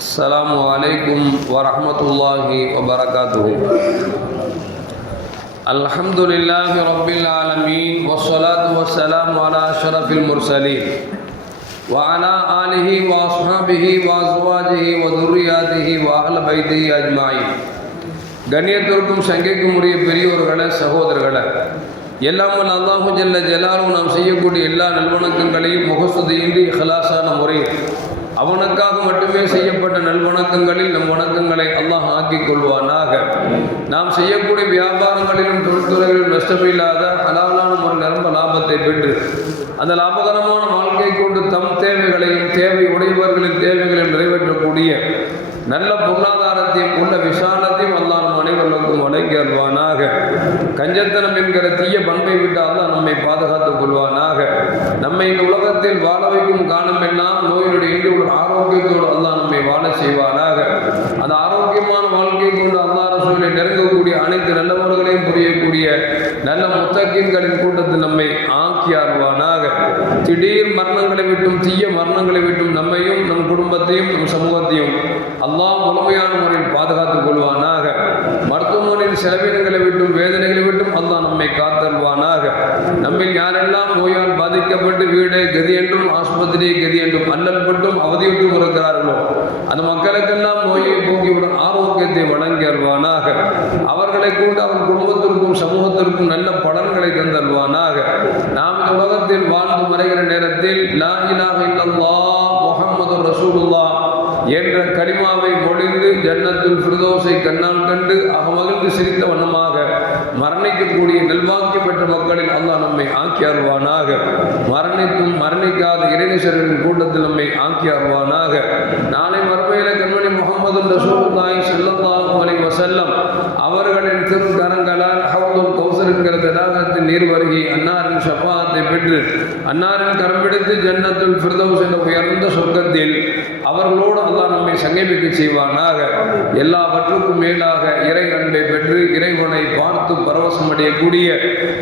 السلام عليكم ورحمة الله وبركاته الحمد لله رب العالمين والصلاة والسلام على أشرف المرسلين وعلى آله وأصحابه وأزواجه وذرياته وأهل بيته أجمعين கண்ணியத்திற்கும் சங்கைக்கும் உரிய பெரியோர்களே சகோதரர்களே எல்லாம் வல்ல அல்லாஹு ஜல்ல ஜலாலும் நாம் செய்யக்கூடிய எல்லா நல்வணக்கங்களையும் முகஸ்துதியின்றி ஹலாசான முறையில் அவனுக்காக மட்டுமே செய்யப்பட்ட நல்வணக்கங்களில் நம் வணக்கங்களை அல்லாஹ் ஆக்கிக் கொள்வானாக. நாம் செய்யக்கூடிய வியாபாரங்களிலும் தொழில்துறைகளிலும் நஷ்டமில்லாத அலாவலான ஒரு நிரம்ப லாபத்தை பெற்று அந்த லாபகரமான வாழ்க்கை கொண்டு தம் தேவைகளையும் தேவை உடையவர்களின் தேவைகளையும் நிறைவேற்றக்கூடிய நல்ல பொருளாதாரத்தையும் உள்ள விசாலத்தையும் அல்லாஹ் நம் அனைவருக்கும் வழங்கி அல்வானாக கஞ்சத்தனம் என்கிற தீய பண்பை விட்டு அல்லாஹ் நம்மை பாதுகாத்துக் கொள்வானாக. நம்மை உலகத்தில் வாழ வைக்கும் காலம் எல்லாம் நோயினுடைய இன்று ஒரு ஆரோக்கியத்தோடு அல்லாஹ் நம்மை வாழ செய்வானாக. அந்த ஆரோக்கியமான வாழ்க்கையை கொண்டு அல்லாஹ் ரசூலை நெருங்கக்கூடிய அனைத்து நல்லவர்களையும் புரியக்கூடிய நல்ல முத்தக்கின்களின் கூட்டத்தில் நம்மை ஆக்கி ஆழ்வானாக திடீர் மரணங்களை விட்டும் தீய மரணங்களை விட்டும் நம்மையும் நம் குடும்பத்தையும் நம் சமூகத்தையும் அல்லாஹ் முழுமையான முறையில் பாதுகாத்துக் கொள்வானாக. மருத்துவமனையின் செலவினங்களை விட்டும் வேதனைகளை விட்டும் அல்லாஹ் நம்மை காத்து பாதிக்கப்பட்டு வீடு கதி என்றும் ஆஸ்பத்திரி கதி என்றும் அல்லல் பட்டும் அவதியுற்று இருக்கிறார்களோ? அந்த மக்களுக்கெல்லாம் நோயை போக்கிவிடும் ஆரோக்கியத்தை வழங்கி அல்வானாக அவர்களை கொண்டு அவர் குடும்பத்திற்கும் சமூகத்திற்கும் நல்ல பலன்களை தந்தல்வானாக. நாம் இந்த உலகத்தில் வாழ்ந்து மறைகிற நேரத்தில் லா இலாஹ இல்லல்லாஹ் முஹம்மது ரசூலுல்லாஹ் என்ற கனிமாவை மொழிந்து ஜன்னத்தில் ஃபிர்தோஸை கண்ணால் கண்டு அகமகிழ்ந்து சிரித்த வண்ணமாக மரணிக்கக்கூடிய நல்வாக்கியம் பெற்ற மக்களில் அல்லாஹ் நம்மை ஆக்கி அருவானாக மரணித்தும் மரணிக்காத இறைநீசர்களின் கூட்டத்தில் நம்மை ஆக்கி அருவானாக நாளை மறுமையில கண்மணி முகமது ரசூலுல்லாஹி ஸல்லல்லாஹு அலைஹி வஸல்லம் அவர்களின் திருக்கரங்களால் ஹவுதுல் கௌசர் என்கிற தடாகத்தின் நீர் வருகி அன்னாரின் ஷஃபாத்தை பெற்று அன்னாரின் கரம் பிடித்து ஜன்னத்துல் ஃபிர்தௌஸ் என்ற உயர்ந்த சொர்க்கத்தில் அவர்களோடு அல்லாஹ் நம்மை சங்கமிக்க செய்வானாக. எல்லாவற்றுக்கும் மேலாக இறை அன்பை பெற்று இறைவனை பார்த்து பரவசம் அடையக்கூடிய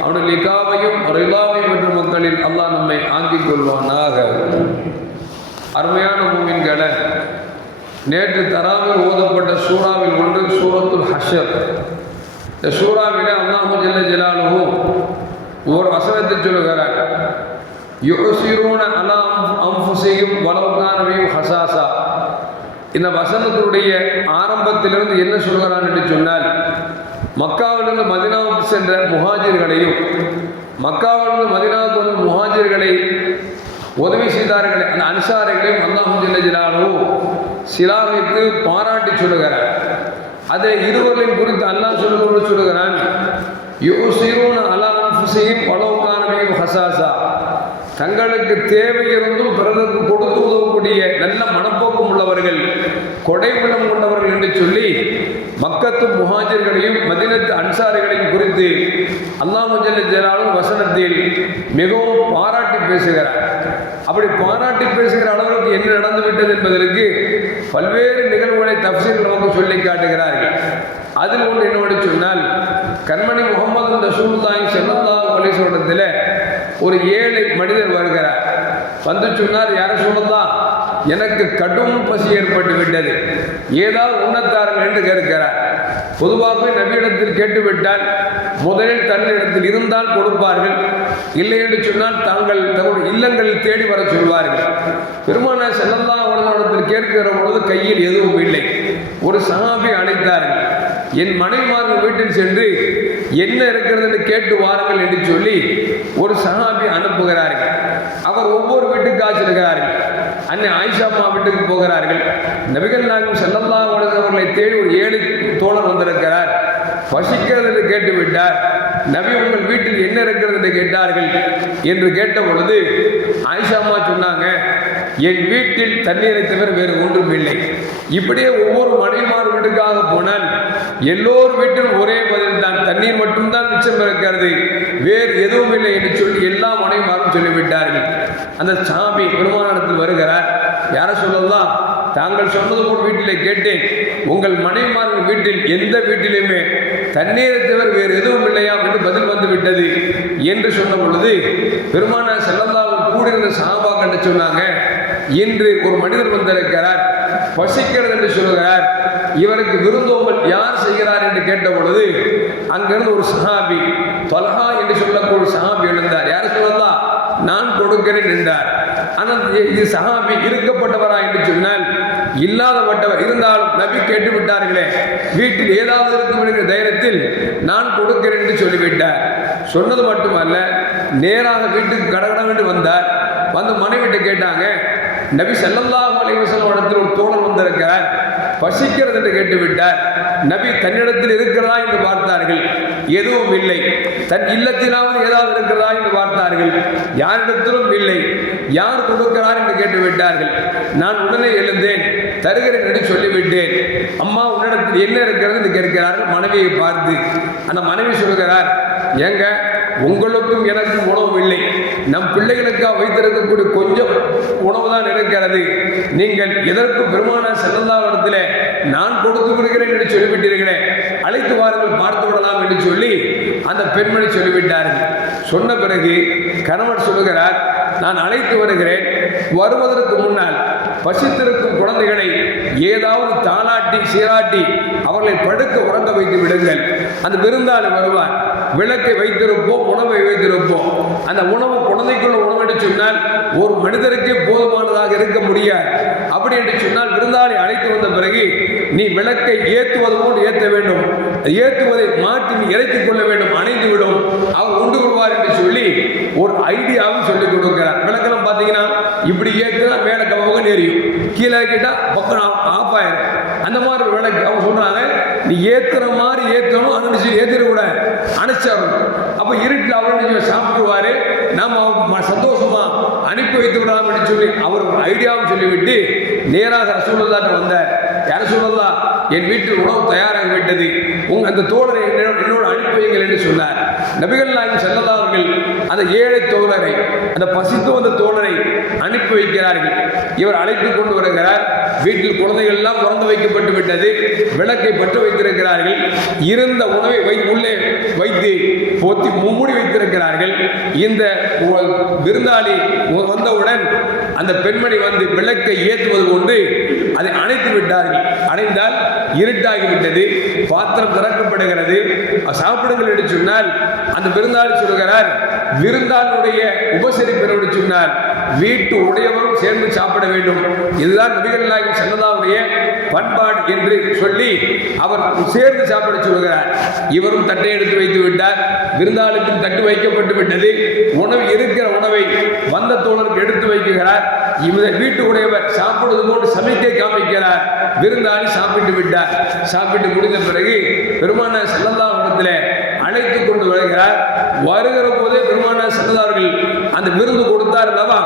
அவனுடைய லிகாவையும் ரிலாவையும் பெற்ற மக்களில் அல்லாஹ் நம்மை ஆங்கிக் கொள்வானாக. அருமையான மூமின்களை நேற்று தராவில் ஓதப்பட்ட சூறாவில் ஒன்று சூரத்துல் ஹஷர். இந்த சூறாவிலே அல்லாஹு ஜல்ல ஜலாலுஹு ஒரு வசனத்தை சொல்லுகிறார். யுசிரூன அலா அம்புசையும் வலவுகானவையும் ஹசாசா. இந்த வசனத்தினுடைய ஆரம்பத்திலிருந்து என்ன சொல்கிறான் என்று சொன்னால் மக்காவிலிருந்து மதினாவுக்கு சென்ற முஹாஜிர்களையும் மக்காவிலிருந்து மதினாவுக்கு வந்த முஹாஜிர்களை உதவி செய்தார்களே அந்த அன்சாரிகளையும் அல்லாஹும் ஜல்ல ஜலாலுஹு சிலாவித்து பாராட்டி சொல்லுகிறார். அதை இருவரையும் குறித்து அல்லாஹ் சொல்லுவது சொல்லுகிறான் யோசிரூன அலா அன்ஃபுசையும் வலவுகானவையும் ஹசாசா. தங்களுக்கு தேவை இருந்தும் பிறருக்கு கொடுத்து உதவக்கூடிய நல்ல மனப்போக்கம் உள்ளவர்கள் கொடை உள்ளம் கொண்டவர்கள் என்று சொல்லி மக்கத்து முஹாஜர்களையும் மதினத்து அன்சாரிகளையும் குறித்து அல்லாஹ் ஜல்ல ஜலாலும் வசனத்தில் மிகவும் பாராட்டி பேசுகிறார். அப்படி பாராட்டி பேசுகிற அளவுக்கு என்ன நடந்து விட்டது என்பதற்கு பல்வேறு நிகழ்வுகளை தப்சீல் நமக்கு சொல்லி காட்டுகிறார்கள். அதில் ஒன்று என்னோடு சொன்னால் கண்மணி முகமது ரசூல்லாய் செல்லல்லா அலிஸ்வரத்தில் ஒரு ஏழை மனிதர் வருகிறார். வந்து சொன்னார் யார சொல்லலாம் எனக்கு கடும் பசி ஏற்பட்டு விட்டது. ஏதாவது உண்ணத்தார்கள் என்று கேட்கிறார். பொதுவாகவே நபியிடத்தில் கேட்டுவிட்டால் முதலில் தன்னிடத்தில் இருந்தால் கொடுப்பார்கள். இல்லை என்று சொன்னால் தாங்கள் தங்களுடைய இல்லங்களில் தேடி வர சொல்வார்கள். பெருமான செல்லல்லா உலகத்தில் கேட்கிற பொழுது கையில் எதுவும் இல்லை. ஒரு சகாபி அழைத்தார்கள் என் மனைவிமார்கள் வீட்டில் சென்று என்ன இருக்கிறது என்று கேட்டு வாருங்கள் என்று சொல்லி ஒரு சகாபி அனுப்புகிறார்கள். அவர் ஒவ்வொரு வீட்டுக்கு காய்ச்சிருக்கிறார்கள் அன்னை ஆயிஷா அம்மா வீட்டுக்கு போகிறார்கள். நபிகள் நாயகம் செல்லல்லா அவர்களை தேடி ஒரு ஏழு தோழர் வந்திருக்கிறார். பசிக்கிறது என்று கேட்டுவிட்டார். நபி உங்கள் வீட்டில் என்ன இருக்கிறது என்று கேட்டார்கள். என்று கேட்ட பொழுது ஆயிஷா அம்மா சொன்னாங்க என் வீட்டில் தண்ணீரை தவிர வேறு ஒன்றும் இல்லை. இப்படியே ஒவ்வொரு மனைவிமார் வீட்டுக்காக போனால் எல்லோர் வீட்டிலும் ஒரே பதில் தான் தண்ணீர் மட்டும்தான் மிச்சம் இருக்கிறது. வேறு எதுவும் இல்லை என்று சொல்லி எல்லா மனைவிமாரும் சொல்லிவிட்டார்கள். அந்த சாமி பெருமானத்தில் வருகிறார். யார சொல்லலாம்? தாங்கள் சொன்னது போல் வீட்டிலே கேட்டேன். உங்கள் மனைவிமார்கள் வீட்டில் எந்த வீட்டிலுமே தண்ணீரை தவிர வேறு எதுவும் இல்லையா என்று பதில் வந்து விட்டது என்று சொன்ன பொழுது பெருமான செல்லந்தால் கூடியிருந்த சாபா கண்டு சொன்னாங்க. இன்று ஒரு மனிதர் வந்திருக்கிறார். பசிக்கிறது என்று சொல்கிறார் இவருக்கு விருந்தோம்பல் யார் செய்கிறார் என்று கேட்ட பொழுது அங்கிருந்து ஒரு சஹாபி தொலஹா என்று சொல்லக்கூடிய ஒரு சஹாபி எழுந்தார். யார் சொல்லலாம் நான் கொடுக்கிறேன் என்றார். ஆனால் இது சஹாபி இருக்கப்பட்டவரா என்று சொன்னால் இல்லாதப்பட்டவர் இருந்தாலும் நபி கேட்டு விட்டார்களே வீட்டில் ஏதாவது இருக்கும் என்கிற தைரியத்தில் நான் கொடுக்கிறேன் என்று சொல்லிவிட்டார். சொன்னது மட்டுமல்ல நேராக வீட்டுக்கு கடகடவென்று வந்தார். வந்து மனைவிட்டு கேட்டாங்க நபி செல்லல்லாஹு அலைஹி இடத்தில் ஒரு தோழர் வந்திருக்கிறார். பசிக்கிறது என்று கேட்டுவிட்டார். நபி தன்னிடத்தில் இருக்கிறதா என்று பார்த்தார்கள். எதுவும் இல்லை. தன் இல்லத்திலாவது ஏதாவது இருக்கிறதா என்று பார்த்தார்கள். யாரிடத்திலும் இல்லை. யார் கொடுக்கிறார் என்று கேட்டுவிட்டார்கள். நான் உடனே எழுந்தேன். தருகிறேன் என்று சொல்லிவிட்டேன். அம்மா உன்னிடத்தில் என்ன இருக்கிறது என்று கேட்கிறார்கள். மனைவியை பார்த்து. அந்த மனைவி சொல்கிறார் ஏங்க உங்களுக்கும் எனக்கும் உணவு இல்லை. நம் பிள்ளைகளுக்காக வைத்திருக்கக்கூடிய கொஞ்சம் உணவு தான் இருக்கிறது. நீங்கள் எதற்கு பெருமான செல்லந்தாவிடத்தில் நான் கொடுத்து விடுகிறேன் என்று சொல்லிவிட்டீர்களே அழைத்து வாருங்கள் பார்த்து விடலாம் என்று சொல்லி அந்த பெண்மணி சொல்லிவிட்டார்கள் சொன்ன பிறகு கணவன் சொல்லுகிறார் நான் அழைத்து வருகிறேன். வருவதற்கு முன்னால் பசித்திருக்கும் குழந்தைகளை ஏதாவது தாளாட்டி சீராட்டி அவர்களை படுக்க உறங்க வைத்து விடுங்கள். அந்த விருந்தாளி வருவார். விளக்கை வைத்திருப்போம் உணவை வைத்திருப்போம். அந்த உணவு குழந்தைக்குள்ள உணவு என்று சொன்னால் ஒரு மனிதருக்கே போதுமானதாக இருக்க முடியாது. அப்படி என்று சொன்னால் விருந்தாளி அழைத்து வந்த பிறகு நீ விளக்கை ஏற்றுவது போன்று ஏற்ற வேண்டும். ஏற்றுவதை மாற்றி நீ இறைத்துக் கொள்ள வேண்டும். அணைந்து விடும். அவர் உண்டு கொள்வார் என்று சொல்லி ஒரு ஐடியாவும் சொல்லிக் கொடுக்கிறார். விளக்கெல்லாம் பார்த்தீங்கன்னா இப்படி ஏற்றுனா மேலே கவகம் எரியும். கீழே கேட்டால் பக்கம் ஆஃப் ஆயிரும். அந்த மாதிரி விளக்கு அவங்க சொல்றாங்க நீ ஏத்துற மாதிரி ஏற்றணும் அனுப்பிச்சு ஏற்றிடக்கூடாது அணைச்சிடணும் அப்போ இருட்டில் அவர் சாப்பிடுவாரு நாம சந்தோஷமா அனுப்பி வைத்து விடலாம் சொல்லி அவர் ஐடியாவும் சொல்லிவிட்டு நேராக ரசூலுல்லாட்ட வந்தார். யார் சொல்லலாம் என் வீட்டில் உணவு தயாராகி விட்டது உங்க அந்த தோழரை என்னோட என்னோடு அனுப்பி வையுங்கள் என்று சொன்னார். நபிகள் நாயகம் செல்லல்லா அவர்கள் அந்த ஏழை தோழரை அந்த பசித்து வந்த தோழரை அனுப்பி வைக்கிறார்கள். இவர் அழைத்து கொண்டு வருகிறார். வீட்டில் குழந்தைகள் எல்லாம் திறந்து வைக்கப்பட்டு விட்டது. விளக்கை பற்ற வைத்திருக்கிறார்கள். இருந்த உணவை வை உள்ளே வைத்து போத்தி மூடி வைத்திருக்கிறார்கள். இந்த விருந்தாளி வந்தவுடன் அந்த பெண்மணி வந்து விளக்கை ஏற்றுவது கொண்டு அதை அணைத்து விட்டார்கள் அணைந்தால் இருட்டாகிவிட்டது. பாத்திரம் திறக்கப்படுகிறது. சாப்பிடுங்கள் என்று சொன்னால் அந்த விருந்தாளி சொல்கிறார் விருந்தாளுடைய உபசரிப்பு சொன்னார் வீட்டு உடையவரும் சேர்ந்து சாப்பிட வேண்டும். இதுதான் நபிகள் நாயகம் செல்லதாவுடைய பண்பாடு என்று சொல்லி அவர் சேர்ந்து சாப்பிட சொல்கிறார் இவரும் தட்டை எடுத்து வைத்து விட்டார். விருந்தாளுக்கும் தட்டு வைக்கப்பட்டு விட்டது. உணவு இருக்கிற உணவை வந்த தோழருக்கு எடுத்து வைக்கிறார். இவர் வீட்டு உடையவர் சாப்பிடுவது போன்று சமைக்கை காமிக்கிறார். விருந்தாளி சாப்பிட்டு விட்டார். சாப்பிட்டு முடிந்த பிறகு பெருமான செல்லதாவிடத்தில் அழைத்து கொண்டு வருகிறார். வருகிற போதே பெருமான செல்லதார்கள் அந்த விருந்து கொடுத்தார் அல்லவா?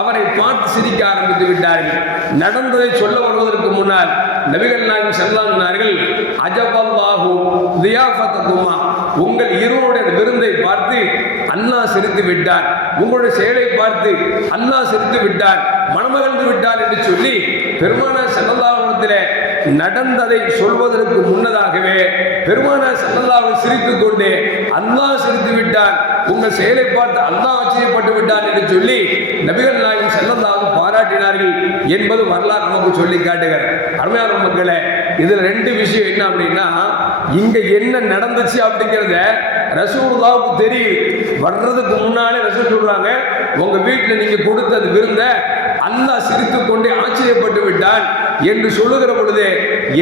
அவரை பார்த்து சிரிக்க ஆரம்பித்து விட்டார்கள். நடந்ததை சொல்ல வருவதற்கு முன்னால் நபிகள் நாயகம் செல்லாங்கினார்கள் அஜபல்லாஹு தியாஃபத்துமா உங்கள் இருவருடைய விருந்தை பார்த்து அல்லாஹ் சிரித்து விட்டார். உங்களுடைய செயலை பார்த்து அல்லாஹ் சிரித்து விட்டார். மனமகிழ்ந்து விட்டார் என்று சொல்லி பெருமானார் செல்லல்லாவிடத்திலே நடந்ததை சொல்வதற்கு முன்னதாகவே பெருமானார் செல்லல்லாவை சிரித்து கொண்டே அல்லாஹ் சிரித்து விட்டார். உங்கள் செயலை பார்த்து அல்லாஹ் ஆச்சரியப்பட்டு விட்டார் என்று சொல்லி நபிகள் நாயகம் செல்லல்லாவும் பாராட்டினார்கள் என்பது வரலாறு நமக்கு சொல்லி காட்டுகிற அருமையான மக்களே இதுல ரெண்டு விஷயம் என்ன அப்படின்னா இங்க என்ன நடந்துச்சு அப்படிங்கிறத ரசூலுல்லாவுக்கு தெரியும். வர்றதுக்கு முன்னாலே ரசூல் சொல்றாங்க உங்க வீட்டில் நீங்க கொடுத்த அந்த விருந்த அல்லாஹ் சிரித்து கொண்டே ஆச்சரியப்பட்டு விட்டான் என்று சொல்லுகிற பொழுது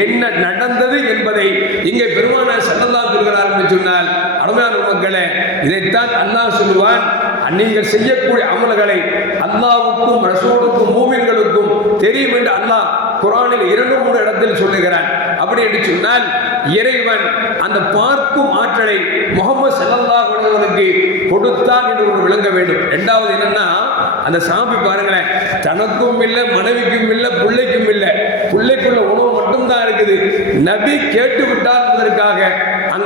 என்ன நடந்தது என்பதை இங்கே பெருமானார் சல்லல்லா சொல்கிறார் என்று சொன்னால் அருமையான மக்களே இதைத்தான் அல்லாஹ் சொல்லுவான் நீங்கள் செய்யக்கூடிய அமல்களை அல்லாவுக்கும் ரசூலுக்கும் மூவின்களுக்கும் தெரியும் என்று அல்லாஹ் குரானில் இரண்டு மூன்று இடத்தில் சொல்லுகிறான். அப்படி என்று சொன்னால் இறைவன் அந்த பார்க்கும் ஆற்றலை முகமது ஸல்லல்லாஹு அலைஹி கொடுத்தான் என்று ஒன்று விளங்க வேண்டும். ரெண்டாவது என்னன்னா அந்த சாமி பாருங்களேன் தனக்கும் இல்லை மனைவிக்கும் இல்லை பிள்ளைக்கும் இல்லை. பிள்ளைக்குள்ள உணவு மட்டும்தான் இருக்குது. நபி கேட்டு விட்டார் என்பதற்காக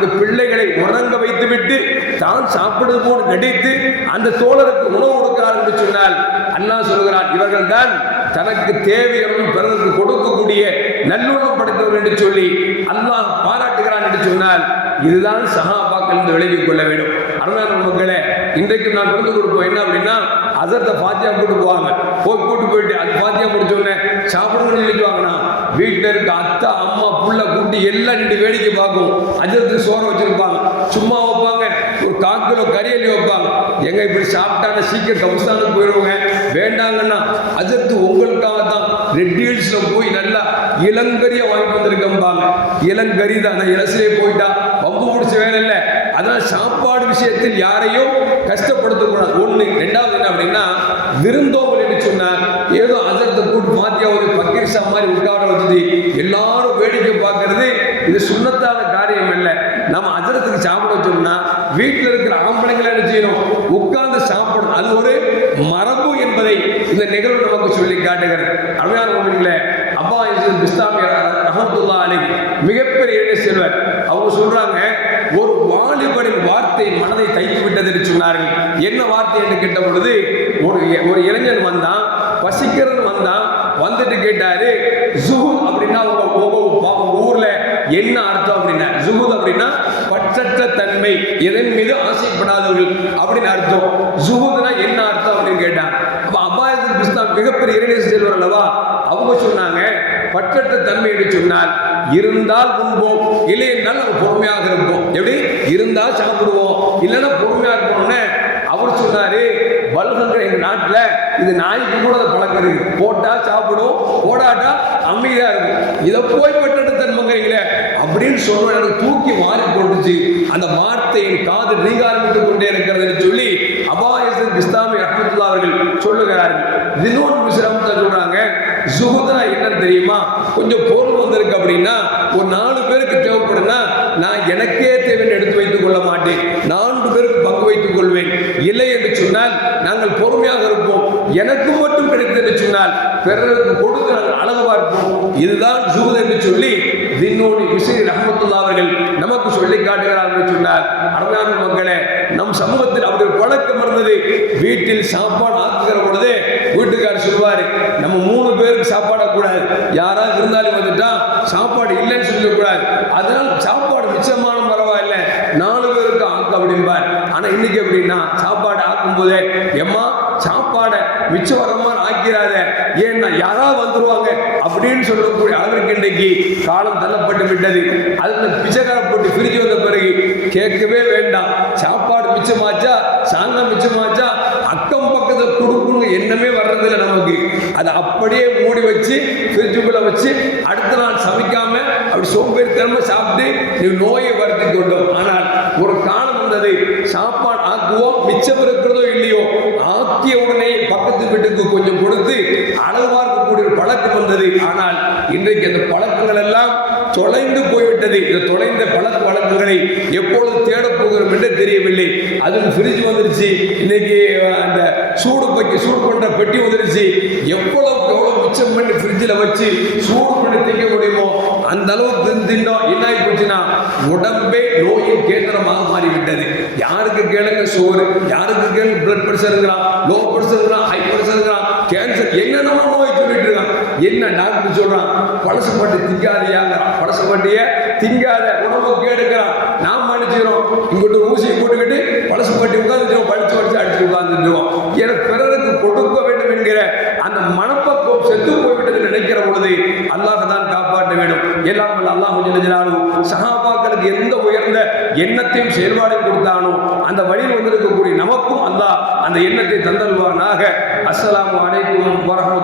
அங்கு பிள்ளைகளை உறங்க வைத்துவிட்டு தான் சாப்பிடுவது போல் நடித்து அந்த தோழருக்கு உணவு கொடுக்கிறார் என்று சொன்னால் அண்ணா சொல்கிறார் இவர்கள் தான் தனக்கு தேவையான பிறருக்கு கொடுக்கக்கூடிய நல்லுணம் படைத்தவர் என்று சொல்லி அல்லாஹ் பாராட்டுகிறான் என்று சொன்னால் இதுதான் சகாபாக்கள் என்று விளைவிக் கொள்ள வேண்டும். அருமையான மக்களே இன்றைக்கு நான் விருந்து கொடுப்போம். என்ன அப்படின்னா அசத்தை பாத்தியா கூட்டு போவாங்க. போய் கூட்டு போயிட்டு அது பாத்தியா முடிச்ச உடனே சாப்பிடுங்கன்னு சொல்லிக்குவாங்கண்ணா. வீட்டில் இருக்க அத்தை அம்மா புள்ள குட்டி எல்லாம் நின்று வேடிக்கை பார்க்கும். அஜரத்துக்கு சோறை வச்சிருப்பாங்க. சும்மா வைப்பாங்க. ஒரு கால் கரியலி வைப்பாங்க. எங்க இப்படி சாப்பிட்டாங்க சீக்கிரம் கவுஸ்தானுக்கு போயிடுவோங்க வேண்டாங்கன்னா அஜரத்து உங்களுக்காக தான் ரெட் ஹில்ஸில் போய் நல்லா இளங்கரியை வாங்கிட்டு வந்திருக்கம்பாங்க இளங்கரி தான். நான் இலசிலே போயிட்டா பம்பு பிடிச்ச வேலை இல்லை. அதனால் சாப்பாடு விஷயத்தில் யாரையும் கஷ்டப்படுத்தக்கூடாது. ஒன்று ரெண்டாவது என்ன அப்படின்னா விருந்தோம்பல் என்று சொன்னார் ஏதோ அதற்கு கூட்டு மாத்தியா ஒரு பக்கிரிசா மாதிரி உட்கார வச்சுட்டு எல்லாரும் வேடிக்கை பார்க்கறது இது சுண்ணத்தான காரியம் இல்லை நம்ம அதரத்துக்கு சாப்பிட வச்சோம்னா வீட்டில் இருக்கிற ஆம்பளைங்களை என்ன செய்யணும்? உட்கார்ந்து சாப்பிடணும். அது ஒரு மரபு என்பதை இந்த நிகழ்வு நமக்கு சொல்லி காட்டுகிறது. அருமையான ஒன்றுங்களே அப்பா பிஸ்தாமிய ரஹமத்துல்லா அலி மிகப்பெரிய செல்வர். அவங்க சொல்றாங்க ஒரு வாலிபனின் வார்த்தை மனதை தைத்து சொன்னார்கள். என்ன வார்த்தை என்று கேட்ட பொழுது ஒரு ஒரு இளைஞன் வந்தான் பசிக்கிறது வந்தான் வந்துட்டு கேட்டாரு ஜுஹூத் அப்படின்னா உங்க உங்க ஊர்ல என்ன அர்த்தம் அப்படின்னா ஜுஹூத் அப்படின்னா பற்றற்ற தன்மை எதன் மீது ஆசைப்படாதவர்கள் அப்படின்னு அர்த்தம். ஜுஹூத்னா என்ன அர்த்தம்? அப்படின்னு கேட்டான் அப்ப அபாயத்தில் பிஸ்தா மிகப்பெரிய இறைநேச செல்வர் அல்லவா? அவங்க சொன்னாங்க பற்றற்ற தன்மை என்று சொன்னால் இருந்தால் உண்போம். இல்லையென்றால் நம்ம பொறுமையாக இருப்போம். எப்படி? இருந்தால் சாப்பிடுவோம் இல்லைன்னா பொறுமையாக இருப்போம்னு அவர் சொன்னாரு. பல்கன்ற எங்கள் நாட்டில் இது நாய்க்கு கூட அதை பழக்கம் இருக்கு. போட்டா சாப்பிடும் போடாட்டா அமைதியா இருக்கும். இதை போய் பற்றற்ற தன்மைங்கிறீங்களே அப்படின்னு சொன்ன எனக்கு தூக்கி மாறி போட்டுச்சு. அந்த வார்த்தையின் காது ரீகாரமிட்டு கொண்டே இருக்கிறதுன்னு சொல்லி அபாயசன் இஸ்லாமிய ரஹமத்துல்லா அவர்கள் சொல்லுகிறார்கள். தினோன் மிஸ்ரம் சொல்றாங்க. ஜுகுதுனா என்னன்னு தெரியுமா? கொஞ்சம் பொருள் வந்திருக்கு அப்படின்னா ஒரு நாலு பேருக்கு தேவைப்படுனா நான் எனக்கே தேவைன்னு எடுத்து வைத்துக் கொள்ள மாட்டேன். நான்கு பேருக்கு பங்கு வைத்துக் கொள்வேன். இல்லை என்று சொன்னால் நாங்கள் பொறுமையாக இருப்போம். எனக்கு மட்டும் கிடைத்தது என்று சொன்னால் பிறருக்கு கொடுத்து நாங்கள் அழகு பார்ப்போம். இதுதான் ஜூத் என்று சொல்லி தின்னோடு விசிறி ரஹமத்துல்லா அவர்கள் நமக்கு சொல்லி காட்டுகிறார் என்று சொன்னார் அருமையான மக்களே நம் சமூகத்தில் அவர்கள் பழக்கம் இருந்தது. வீட்டில் சாப்பாடு ஆக்குகிற பொழுது வீட்டுக்காரர் சொல்வார் நம்ம மூணு பேருக்கு சாப்பாடக்கூடாது யாராவது விருந்தாளி வந்துட்டா சாப்பாடு இல்லைன்னு சொல்லக்கூடாது அதனால சாப்பாடு மிச்சமான பரவாயில்ல. நாலு பேருக்கு ஆக்கு அப்படிம்பார். ஆனா இன்னைக்கு எப்படின்னா சாப்பாடு ஆக்கும் போதே எம்மா சாப்பாடை மிச்சம் வர மாதிரி ஆக்கிறாத ஏன்னா யாராவது வந்துருவாங்க? அப்படின்னு சொல்லக்கூடிய அளவிற்கு இன்றைக்கு காலம் தள்ளப்பட்டு விட்டது. அதுல பிச்சைக்கார போட்டு பிரிஞ்சு வந்த பிறகு கேட்கவே வேண்டாம். சாப்பாடு மிச்சமாச்சா? சாங்கம் மிச்சமாச்சா? எண்ணமே வர்றதில்லை நமக்கு. அதை அப்படியே மூடி வச்சு ஃப்ரிட்ஜுக்குள்ளே வச்சு அடுத்த நாள் சமைக்காம அப்படி சோம்பேறித்தனமா சாப்பிட்டு நீ நோயை வருத்தி கொண்டோம். ஆனால் ஒரு காலம் வந்தது. சாப்பாடு ஆக்குவோம் மிச்சம் இருக்கிறதோ இல்லையோ ஆக்கிய உடனே பக்கத்து வீட்டுக்கு கொஞ்சம் கொடுத்து அளவு பார்க்கக்கூடிய பழக்கம் வந்தது. ஆனால் இன்றைக்கு அந்த பழக்கங்கள் எல்லாம் தொலைந்து போய்விட்டது. இந்த தொலைந்த பழக்க வழக்குகளை எப்பொழுது தேடப் போகிறோம் என்று தெரியவில்லை. அதுவும் ஃப்ரிட்ஜ் வந்துருச்சு. இன்னைக்கு அந்த சூடு பக்கி சூடு பண்ற பெட்டி வந்துருச்சு. எவ்வளவுக்கு எவ்வளவு மிச்சம் பண்ணி ஃப்ரிட்ஜில் வச்சு சூடு பண்ணி திங்க முடியுமோ அந்த அளவுக்கு தின் தின்னோம். என்ன ஆகி போச்சுன்னா உடம்பே நோயின் கேந்திரமாக மாறிவிட்டது. யாருக்கு கேளுங்க சோறு? யாருக்கு கேளுங்க பிளட் பிரஷருங்கிறான் லோ பிரஷருங்கிறான் ஹை பிரஷருங்கிறான் கேன்சர் என்னென்னமோ நோய் சொல்லிட்டு இருக்கான். என்ன டாக்டர் சொல்றான்? பழசு பட்டி திங்காதையாங்கிறான் பழசு பட்டிய திங்காத உணவு கேடுக்கிறான். நாம் மன்னிச்சுக்கிறோம் இங்கிட்ட ஊசியை போட்டுக்கிட்டு பழசு பட்டி உட்காந்துக்கிறோம் படிச்சு படிச்சு அடிச்சு உட்காந்துருக்கோம் எனக்கு பிறருக்கு கொடுக்க வேண்டும் என்கிற அந்த மனப்பக்குவம் செத்து போய்விட்டது நினைக்கிற பொழுது அல்லாஹ் தான் காப்பாற்ற வேண்டும். எல்லாம் வல்ல அல்லாஹ் ஜெனஜனாலும் சகாபாக்களுக்கு எந்த உயர்ந்த எண்ணத்தையும் செயல்பாடையும் கொடுத்தானோ அந்த வழியில் வந்திருக்கக்கூடிய நமக்கும் அல்லாஹ் அந்த எண்ணத்தை தந்தல்வானாக அஸ்லாம் அலைக்கும் வரஹ்மத்துல்லாஹி